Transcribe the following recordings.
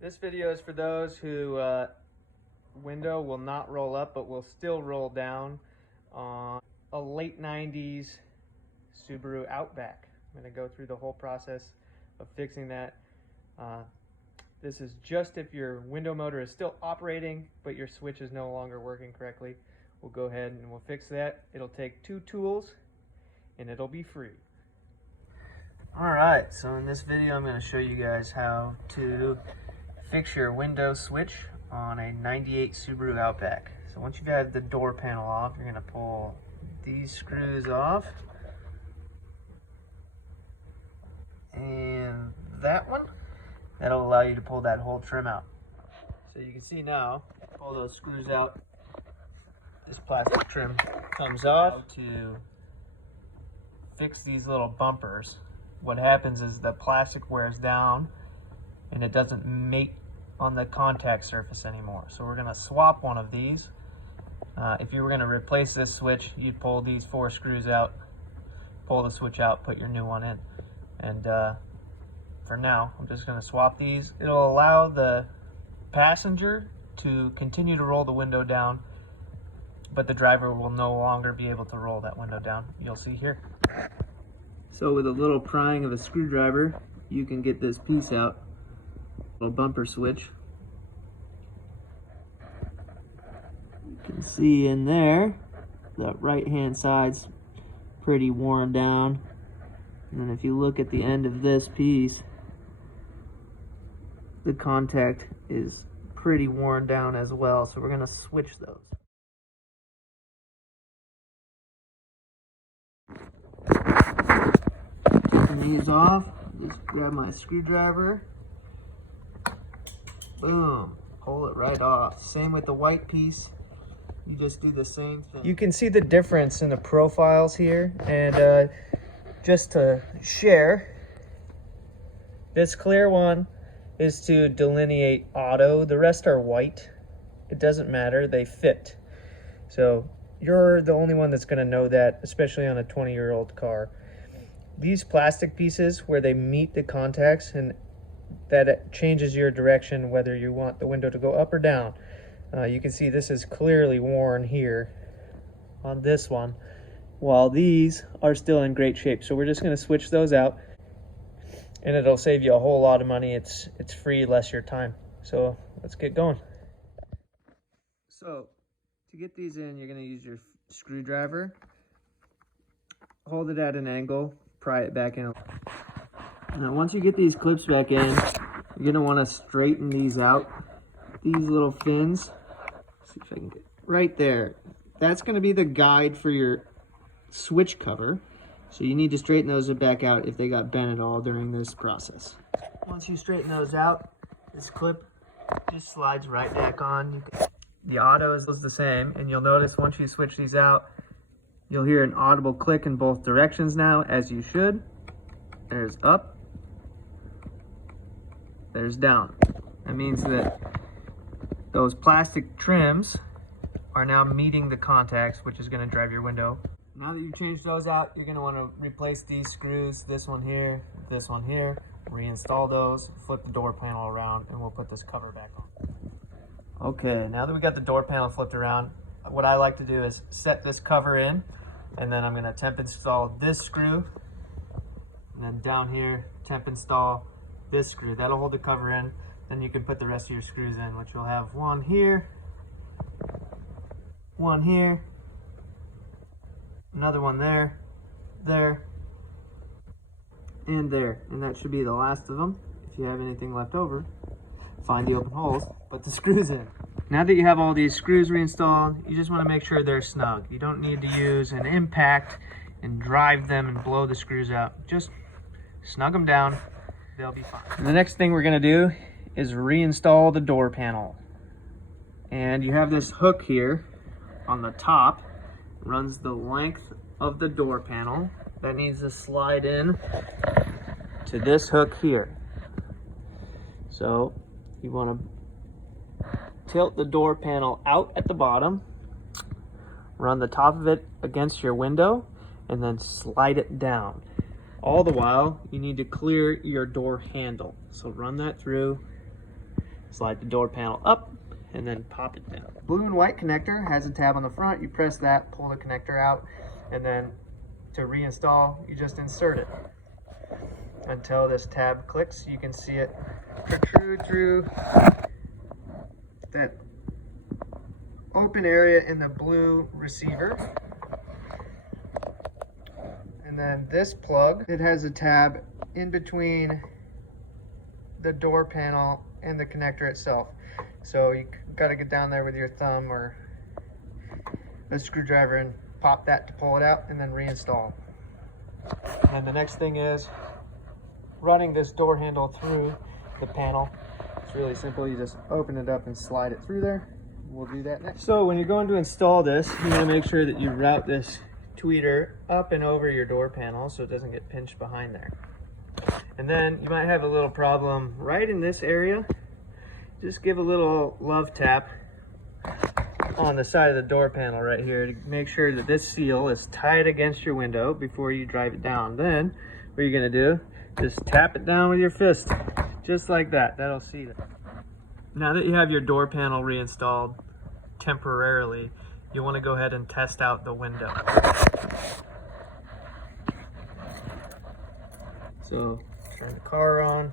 This video is for those who window will not roll up but will still roll down on a late 90s Subaru Outback. I'm going to go through the whole process of fixing that. This is just if your window motor is still operating but your switch is no longer working correctly. We'll go ahead and we'll fix that. It'll take 2 tools and it'll be free. Alright, so in this video I'm going to show you guys how to fix your window switch on a 98 Subaru Outback. So once you've had the door panel off, you're going to pull these screws off. And that one, that'll allow you to pull that whole trim out. So you can see now, pull those screws out, this plastic trim comes off. To fix these little bumpers, what happens is the plastic wears down and it doesn't mate on the contact surface anymore. So we're going to swap one of these. If you were going to replace this switch, you'd pull these 4 screws out, pull the switch out, put your new one in. And for now, I'm just going to swap these. It'll allow the passenger to continue to roll the window down, but the driver will no longer be able to roll that window down. You'll see here. So with a little prying of a screwdriver, you can get this piece out. Little bumper switch. You can see in there, the right hand side's pretty worn down. And then if you look at the end of this piece, the contact is pretty worn down as well. So we're going to switch those. Taking these off, just grab my screwdriver. Boom, pull it right off. Same with the white piece. You just do the same thing. You can see the difference in the profiles here. And just to share, this clear one is to delineate auto. The rest are white. It doesn't matter, they fit. So you're the only one that's going to know that, especially on a 20-year-old car. These plastic pieces where they meet the contacts, and that changes your direction whether you want the window to go up or down. You can see this is clearly worn here on this one, while these are still in great shape. So we're just going to switch those out, and it'll save you a whole lot of money. It's free, less your time. So let's get going. So to get these in, you're going to use your screwdriver, hold it at an angle, pry it back in. Now once you get these clips back in, you're going to want to straighten these out. These little fins, let's see if I can get right there. That's going to be the guide for your switch cover. So you need to straighten those back out if they got bent at all during this process. Once you straighten those out, this clip just slides right back on. The auto is the same, and you'll notice once you switch these out, you'll hear an audible click in both directions now, as you should. There's up, there's down. That means that those plastic trims are now meeting the contacts, which is going to drive your window. Now that you've changed those out, you're going to want to replace these screws, this one here, reinstall those, flip the door panel around, and we'll put this cover back on. Okay, now that we got the door panel flipped around, what I like to do is set this cover in, and then I'm going to temp install this screw, and then down here, temp install this screw. That'll hold the cover in. Then you can put the rest of your screws in, which you'll have one here, another one there, and there. And that should be the last of them. If you have anything left over, find the open holes, put the screws in. Now that you have all these screws reinstalled, you just want to make sure they're snug. You don't need to use an impact and drive them and blow the screws out. Just snug them down, they'll be fine. And the next thing we're going to do is reinstall the door panel. And you have this hook here on the top, runs the length of the door panel. That needs to slide in to this hook here. So you want to tilt the door panel out at the bottom, run the top of it against your window, and then slide it down. All the while, you need to clear your door handle. So run that through slide the door panel up, and then pop it down. Blue and white connector has a tab on the front. You press that, pull the connector out, and then to reinstall, you just insert it until this tab clicks. You can see it protrude through that open area in the blue receiver. And then this plug, it has a tab in between the door panel and the connector itself. So you got to get down there with your thumb or a screwdriver and pop that to pull it out, and then reinstall. And the next thing is running this door handle through the panel. It's really simple. You just open it up and slide it through there. We'll do that next. So when you're going to install this, you want to make sure that you route this tweeter up and over your door panel so it doesn't get pinched behind there. And then you might have a little problem right in this area. Just give a little love tap on the side of the door panel right here to make sure that this seal is tight against your window before you drive it down. Then what you're going to do, just tap it down with your fist, just like that. That'll seal it. Now that you have your door panel reinstalled temporarily, you want to go ahead and test out the window. So turn the car on.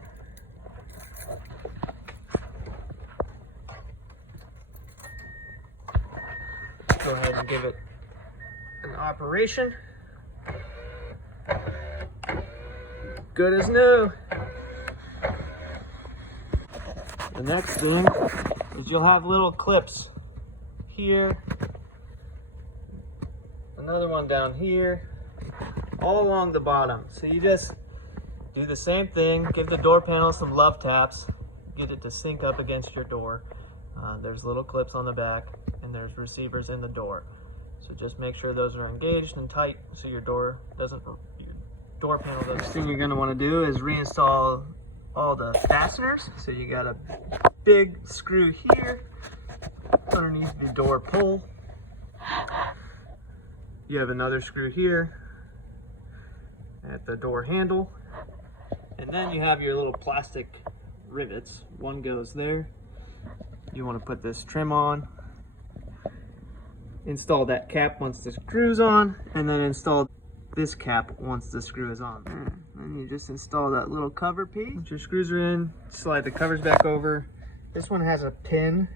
Go ahead and give it an operation. Good as new. The next thing is you'll have little clips here, another one down here, all along the bottom. So you just do the same thing, give the door panel some love taps, get it to sync up against your door. There's little clips on the back, and there's receivers in the door. So just make sure those are engaged and tight so your door panel doesn't. Next thing you're going to want to do is reinstall all the fasteners. So you got a big screw here underneath the door pull. You have another screw here at the door handle. And then you have your little plastic rivets. One goes there. You want to put this trim on. Install that cap once the screw's on, and then install this cap once the screw is on. And you just install that little cover piece. Once your screws are in, slide the covers back over. This one has a pin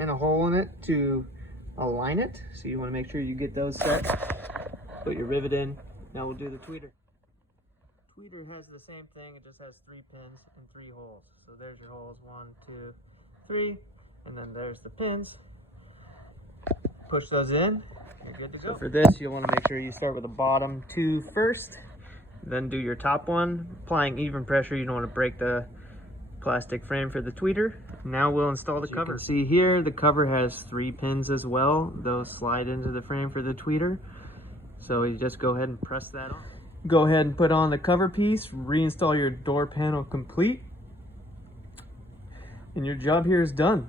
and a hole in it to align it, so you want to make sure you get those set. Put your rivet in. Now we'll do the tweeter. Tweeter has the same thing, it just has 3 pins and 3 holes. So there's your holes, 1, 2, 3, and then there's the pins. Push those in, you're good to go. So for this, you'll want to make sure you start with the bottom 2 first, then do your top one, applying even pressure. You don't want to break the plastic frame for the tweeter. Now we'll install the cover. You can see here, the cover has 3 pins as well. Those slide into the frame for the tweeter. So you just go ahead and press that on. Go ahead and put on the cover piece, reinstall your door panel complete, and your job here is done.